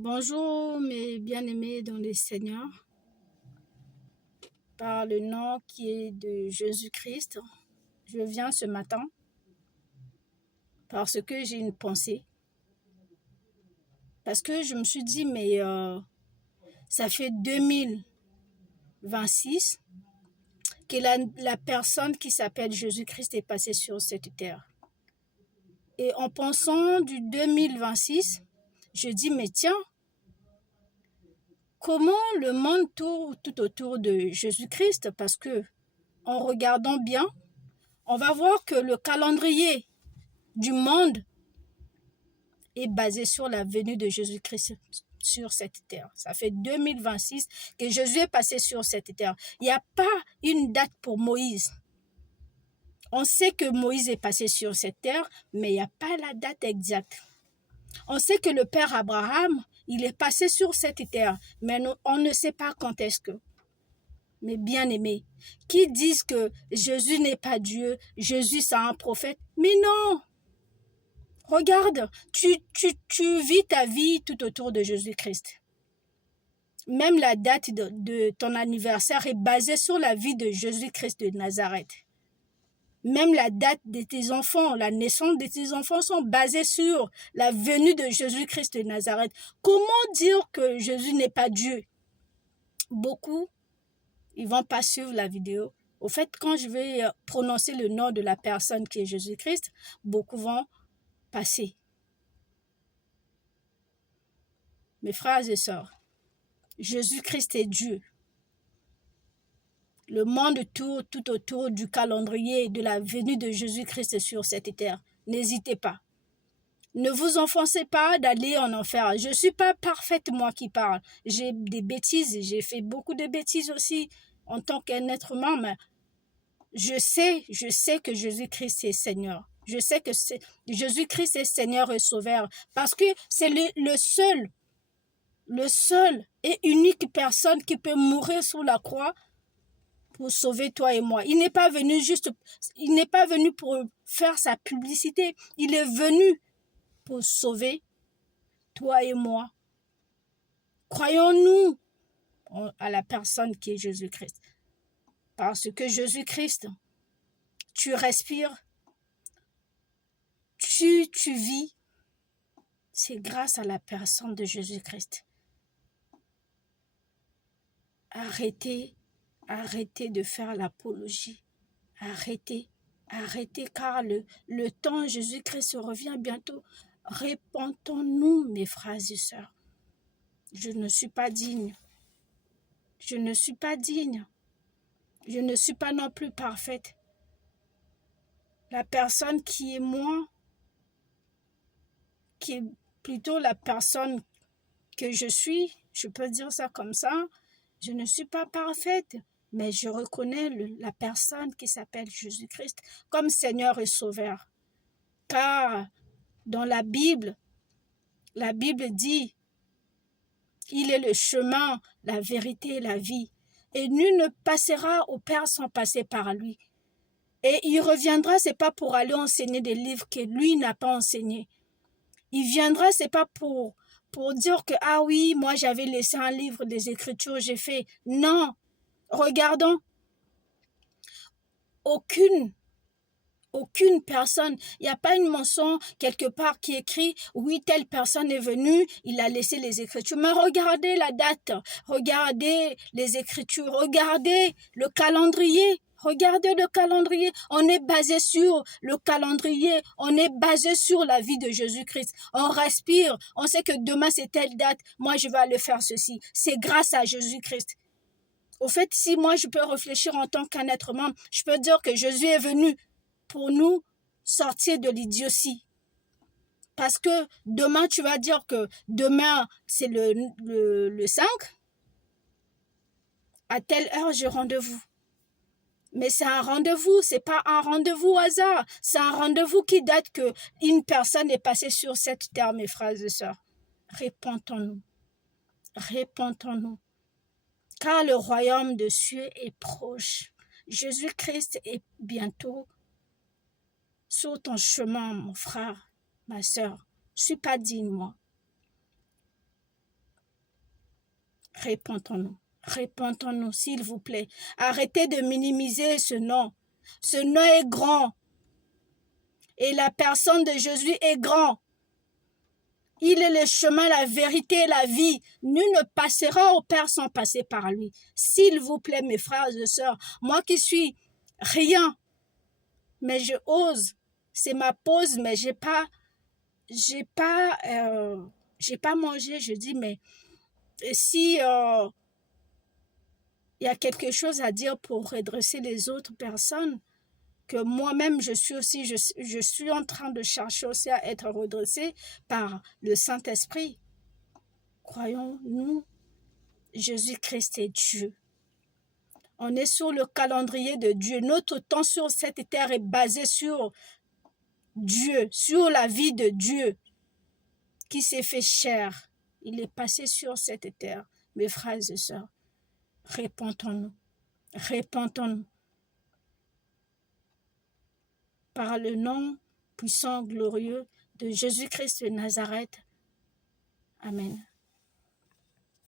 Bonjour mes bien-aimés dans le Seigneur, par le nom qui est de Jésus-Christ, je viens ce matin parce que j'ai une pensée, parce que je me suis dit, mais ça fait 2026 que la personne qui s'appelle Jésus-Christ est passée sur cette terre. Et en pensant du 2026, je dis, mais tiens, comment le monde tourne tout autour de Jésus-Christ? Parce que en regardant bien, on va voir que le calendrier du monde est basé sur la venue de Jésus-Christ sur cette terre. Ça fait 2026 que Jésus est passé sur cette terre. Il n'y a pas une date pour Moïse. On sait que Moïse est passé sur cette terre, mais il n'y a pas la date exacte. On sait que le père Abraham, il est passé sur cette terre, mais on ne sait pas quand est-ce que. Mais bien aimés, qui disent que Jésus n'est pas Dieu, Jésus c'est un prophète, mais non! Regarde, tu vis ta vie tout autour de Jésus-Christ. Même la date de ton anniversaire est basée sur la vie de Jésus-Christ de Nazareth. Même la date de tes enfants, la naissance de tes enfants sont basées sur la venue de Jésus-Christ de Nazareth. Comment dire que Jésus n'est pas Dieu? Beaucoup, ils vont pas suivre la vidéo. Au fait, quand je vais prononcer le nom de la personne qui est Jésus-Christ, beaucoup vont passer. Mes frères et sœurs, Jésus-Christ est Dieu. Le monde tourne tout autour du calendrier de la venue de Jésus-Christ sur cette terre. N'hésitez pas. Ne vous enfoncez pas d'aller en enfer. Je ne suis pas parfaite, moi qui parle. J'ai des bêtises, j'ai fait beaucoup de bêtises aussi en tant qu'un être humain, mais je sais que Jésus-Christ est Seigneur. Je sais que Jésus-Christ est Seigneur et Sauveur parce que c'est le seul et unique personne qui peut mourir sur la croix pour sauver toi et moi. Il n'est pas venu pour faire sa publicité. Il est venu pour sauver toi et moi. Croyons-nous à la personne qui est Jésus-Christ. Parce que Jésus-Christ, tu respires, tu vis, c'est grâce à la personne de Jésus-Christ. Arrêtez de faire l'apologie. Arrêtez, car le temps Jésus-Christ revient bientôt. Répentons-nous, mes frères et sœurs. Je ne suis pas digne. Je ne suis pas digne. Je ne suis pas non plus parfaite. La personne qui est moi, qui est plutôt la personne que je suis, je peux dire ça comme ça, je ne suis pas parfaite, mais je reconnais la personne qui s'appelle Jésus-Christ comme Seigneur et Sauveur. Car dans la Bible dit, il est le chemin, la vérité et la vie. Et nul ne passera au Père sans passer par lui. Et il reviendra, c'est pas pour aller enseigner des livres que lui n'a pas enseigné. Il viendra, c'est pas pour dire que, ah oui, moi j'avais laissé un livre des Écritures, j'ai fait. Non, regardons, aucune personne, il n'y a pas une mention quelque part qui écrit, oui, telle personne est venue, il a laissé les Écritures. Mais regardez la date, regardez les Écritures, regardez le calendrier. Regardez le calendrier, on est basé sur le calendrier, on est basé sur la vie de Jésus-Christ. On respire, on sait que demain c'est telle date, moi je vais aller faire ceci. C'est grâce à Jésus-Christ. Au fait, si moi je peux réfléchir en tant qu'un être humain, je peux dire que Jésus est venu pour nous sortir de l'idiotie. Parce que demain, tu vas dire que demain, c'est le 5. À telle heure, j'ai rendez-vous. Mais c'est un rendez-vous, c'est pas un rendez-vous au hasard. C'est un rendez-vous qui date que une personne est passée sur cette terre, mes frères et sœurs. Répentons-nous. Répentons-nous. Car le royaume de cieux est proche. Jésus-Christ est bientôt sur ton chemin, mon frère, ma sœur. Je ne suis pas digne, moi. Répentons-nous. Répentons-nous, s'il vous plaît. Arrêtez de minimiser ce nom. Ce nom est grand. Et la personne de Jésus est grand. Il est le chemin, la vérité et la vie. Nul ne passera au Père sans passer par lui. S'il vous plaît, mes frères et sœurs, moi qui suis rien, mais je ose. C'est ma pause, mais j'ai pas mangé. Je dis, mais si il y a quelque chose à dire pour redresser les autres personnes, que moi-même je suis en train de chercher aussi à être redressée par le Saint-Esprit. Croyons-nous, Jésus-Christ est Dieu. On est sur le calendrier de Dieu. Notre temps sur cette terre est basé sur Dieu, sur la vie de Dieu qui s'est fait chair. Il est passé sur cette terre. Mes frères et sœurs, répentons-nous, répentons-nous. Par le nom puissant, glorieux de Jésus-Christ de Nazareth. Amen.